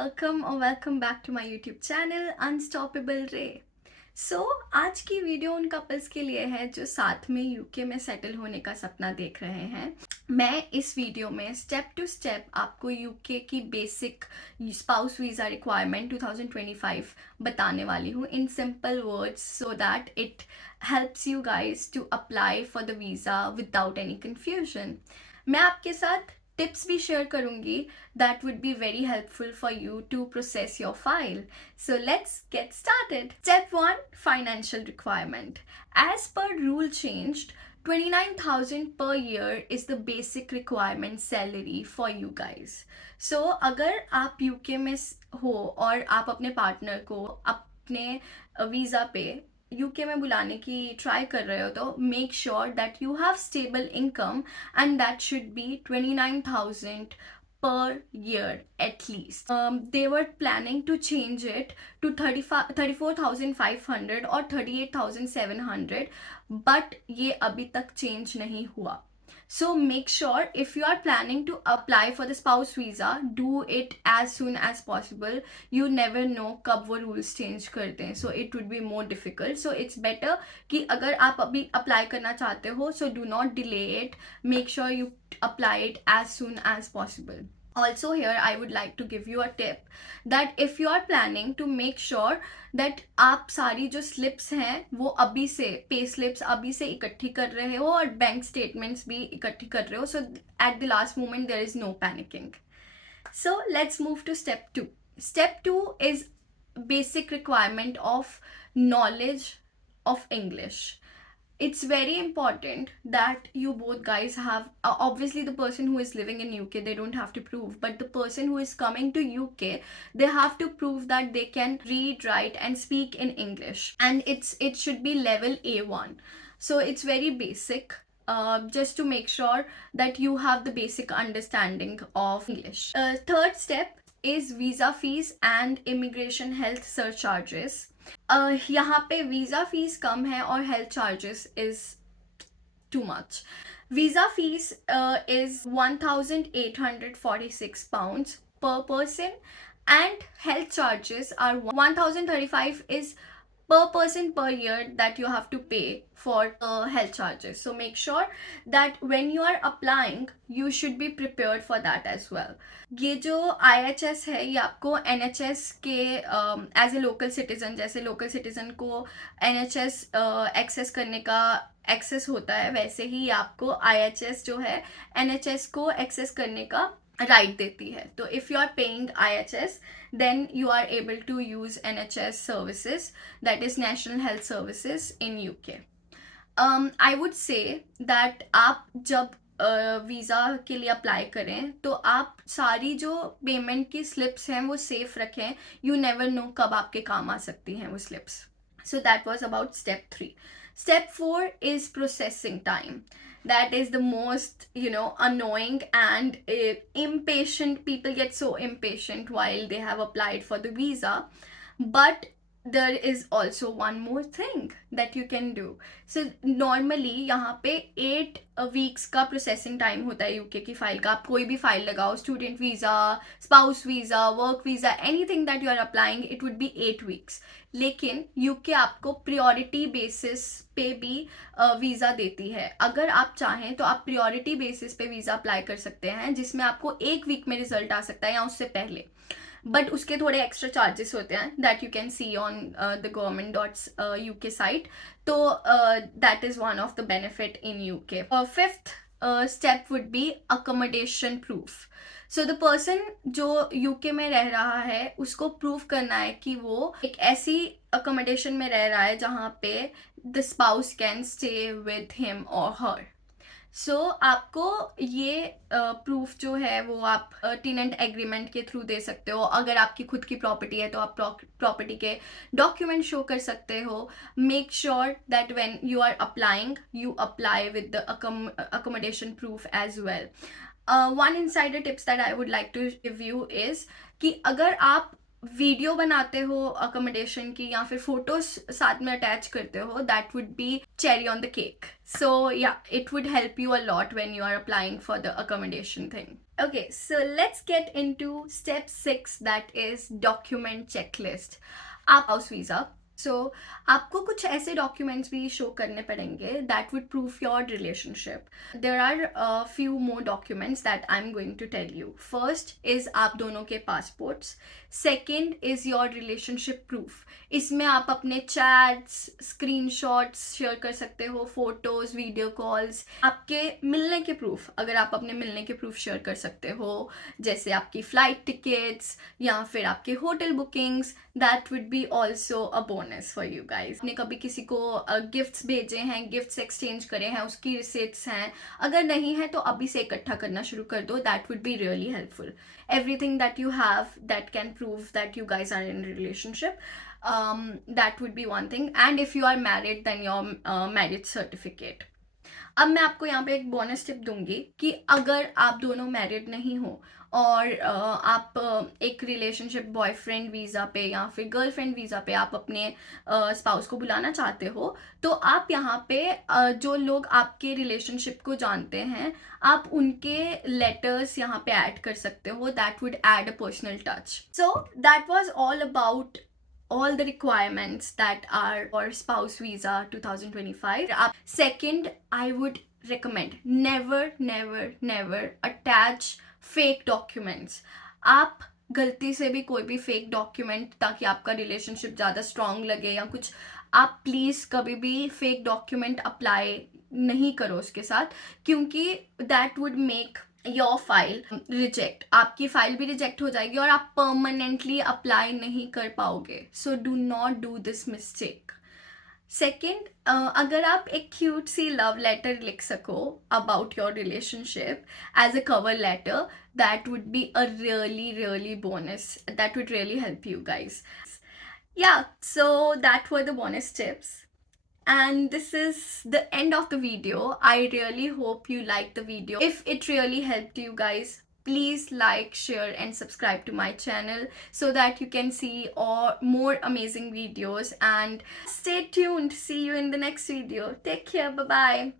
welcome back to my YouTube channel Unstoppable Ray. आज की वीडियो उन कपल्स के लिए है जो साथ में यूके में सेटल होने का सपना देख रहे हैं. मैं इस वीडियो में स्टेप टू स्टेप आपको यूके की बेसिक स्पाउस वीज़ा रिक्वायरमेंट 2025 बताने वाली हूँ in simple words so that it helps you guys to apply for the visa without any confusion. मैं आपके साथ टिप्स भी शेयर करूंगी that would be very helpful for you to process your file. So let's get started. Step 1, financial requirement. As per rule changed, 29,000 per year is the basic requirement salary for you guys. So अगर आप यूके में हो और आप अपने पार्टनर को अपने वीज़ा पे यूके में बुलाने की ट्राई कर रहे हो तो make sure that you have stable income and that should be 29,000 per year at least. They were planning to change it to 34,500 or 38,700 but ये अभी तक change नहीं हुआ. So make sure if you are planning to apply for the spouse visa, do it as soon as possible. You never know कब वो rules change करते हैं, so it would be more difficult. So it's better कि अगर आप अभी apply करना चाहते हो, so do not delay it. Make sure you apply it as soon as possible. Also here I would like to give you a tip that if you are planning to make sure that आप सारी जो slips हैं वो अभी से pay slips अभी से इकट्ठी कर रहे हो और bank statements भी इकट्ठी कर रहे हो, so at the last moment there is no panicking. So let's move to step 2. Step 2 is basic requirement of knowledge of English. It's very important that you both guys have obviously the person who is living in UK, they don't have to prove, but the person who is coming to UK, they have to prove that they can read, write and speak in English, and it should be level A1. So it's very basic, just to make sure that you have the basic understanding of English. Third step is visa fees and immigration health surcharges. यहाँ पे visa fees कम है और health charges is too much. Visa fees is 1,846 pounds per person and health charges are 1,035 is per person per year that you have to pay for health charges. So make sure that when you are applying you should be prepared for that as well. ये जो IHS है ये आपको NHS के as a local citizen, जैसे local citizen को NHS access करने का एक्सेस होता है, वैसे ही आपको IHS जो है NHS को एक्सेस करने का राइट देती है. तो if you are paying IHS then you are able to use NHS services, that is National Health Services in UK. I would say that आप जब वीज़ा के लिए अप्लाई करें तो आप सारी जो पेमेंट की स्लिप्स हैं वो सेफ रखें. यू नेवर नो कब आपके काम आ सकती हैं वो slips. So that was about step 3. Step 4 is processing time. That is the most annoying and impatient. People get so impatient while they have applied for the visa, but there is also one more thing that you can do. So normally यहाँ पे 8 weeks का processing time होता है यूके की फाइल का. आप कोई भी फाइल लगाओ, student visa, spouse visa, work visa, anything that you are applying, it would be 8 weeks. लेकिन यूके आपको प्रियोरिटी बेसिस पे भी वीज़ा देती है. अगर आप चाहें तो आप प्रियोरिटी बेसिस पे वीज़ा अप्लाई कर सकते हैं जिसमें आपको 1 week में रिजल्ट आ सकता है या उससे पहले, बट उसके थोड़े एक्स्ट्रा चार्जेस होते हैं that you can see on the government.uk site. तो that is one of the benefit in UK. Fifth step would be accommodation proof. So the person जो यूके में रह रहा है उसको प्रूव करना है कि वो एक ऐसी अकोमोडेशन में रह रहा है जहाँ पे the spouse can stay with him और हर. सो आपको ये प्रूफ जो है वो आप टेनेंट एग्रीमेंट के थ्रू दे सकते हो. अगर आपकी खुद की प्रॉपर्टी है तो आप प्रॉपर्टी के डॉक्यूमेंट शो कर सकते हो. Make sure that when you are applying you apply with the accommodation proof as well. One insider tips that I would like to give you is कि अगर आप वीडियो बनाते हो अकोमोडेशन की या फिर फोटोज साथ में अटैच करते हो, that would B cherry on the cake. So yeah, it would help you a lot when you are applying for the accommodation thing. Okay, so let's get into step 6, that is document checklist. आप house visa, so आपको कुछ ऐसे documents भी show करने पड़ेंगे that would prove your relationship. There are few more documents that I am going to tell you. First is आप दोनों के passports. Second is your relationship proof. इसमें आप अपने चैट्स, स्क्रीनशॉट्स शेयर कर सकते हो, फोटोज, वीडियो कॉल्स, आपके मिलने के प्रूफ. अगर आप अपने मिलने के प्रूफ शेयर कर सकते हो, जैसे आपकी फ्लाइट टिकट्स या फिर आपके hotel bookings, that would B also a bonus for you guys. आपने कभी किसी को गिफ्ट्स भेजे हैं, गिफ्ट्स एक्सचेंज करे हैं, उसकी रिसिप्ट्स हैं. अगर नहीं है तो अभी से इकट्ठा करना शुरू कर दो. That would be really helpful. Everything that you have that can prove that you guys are in a relationship, that would be one thing. And if you are married, then your marriage certificate. अब मैं आपको यहाँ पे एक bonus tip दूंगी कि अगर आप दोनों मैरिड नहीं हो और आप एक रिलेशनशिप बॉयफ्रेंड वीज़ा पे या फिर गर्लफ्रेंड वीज़ा पे आप अपने स्पाउस को बुलाना चाहते हो, तो आप यहाँ पे जो लोग आपके रिलेशनशिप को जानते हैं, आप उनके लेटर्स यहाँ पे ऐड कर सकते हो. That would add a personal touch. So that was all about all the requirements that are for spouse visa 2025. Second, I would recommend never attach fake documents. आप गलती से भी कोई भी फेक डॉक्यूमेंट, ताकि आपका रिलेशनशिप ज़्यादा स्ट्रांग लगे या कुछ, आप प्लीज़ कभी भी फेक डॉक्यूमेंट अप्लाई नहीं करो उसके साथ, क्योंकि that would make your file reject. आपकी फाइल भी रिजेक्ट हो जाएगी और आप परमानेंटली अप्लाई नहीं कर पाओगे. So do not do this mistake. Second, अगर आप एक क्यूट सी लव लेटर लिख सको about your relationship as a cover letter, that would be a really bonus. That would really help you guys. Yeah, so that were the bonus tips. And this is the end of the video. I really hope you liked the video. If it really helped you guys, please like, share and subscribe to my channel so that you can see more amazing videos. And stay tuned. See you in the next video. Take care. Bye bye.